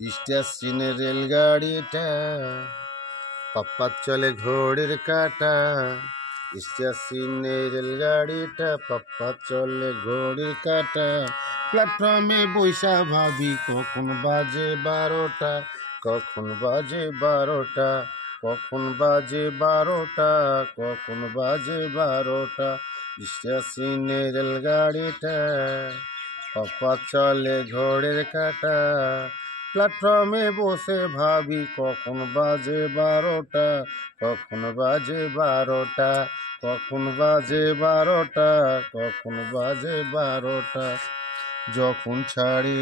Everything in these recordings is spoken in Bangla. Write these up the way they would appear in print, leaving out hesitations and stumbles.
স্টেশনে রেলগাড়িটা পপ্পা চলে ঘোড়ের কাটা। স্টেশনে রেলগাড়িটা পপ্পা চলে ঘোড়ের কাটা। প্ল্যাটফর্মে বৈশা ভাবি কখন বাজে 12টা, কখন বাজে 12টা, কখন বাজে 12টা, কখন বাজে 12টা। স্টেশনে রেলগাড়িটা পপ্পা চলে ঘোড়ের কাটা। প্ল্যাটফর্মে বসে ভাবি কখন বাজে 12টা, কখন বাজে 12টা, কখন বাজে 12টা, কখন বাজে 12টা। যখন ছাড়ে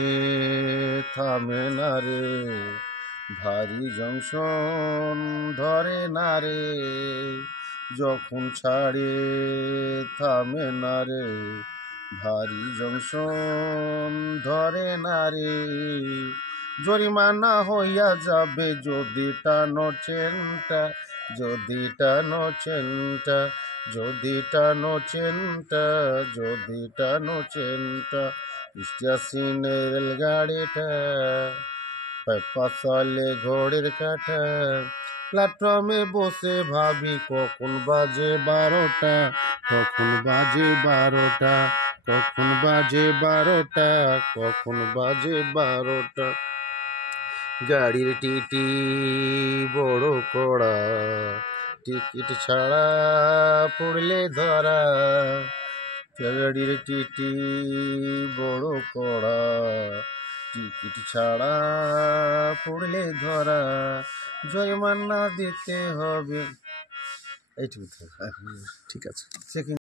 থামে না রে, ভারী জংশন ধরে না রে। যখন ছাড়ে থামে না রে, ভারী জংশন ধরে না রে। জরিমানা হইয়া যাবে যদি টানো চেনটা, যদি টানো চেনটা, যদি টানো চেনটা, যদি টানো চেনটা। স্টেশনে রেলগাড়িটা পপ্পা চলে ঘোড়ের কাটা। প্ল্যাটফর্মে বসে ভাবি কখন বাজে 12টা, কখন বাজে 12টা, কখন বাজে 12টা, কখন বাজে 12টা। গাড়ির টিটি বড় কড়া, টিকিট ছাড়া পড়লে ধরা। গাড়ির টিটি বড় কড়া, টিকিট ছাড়া পড়লে ধরা। জরিমানা দিতে হবে। এইটুকু। ঠিক আছে।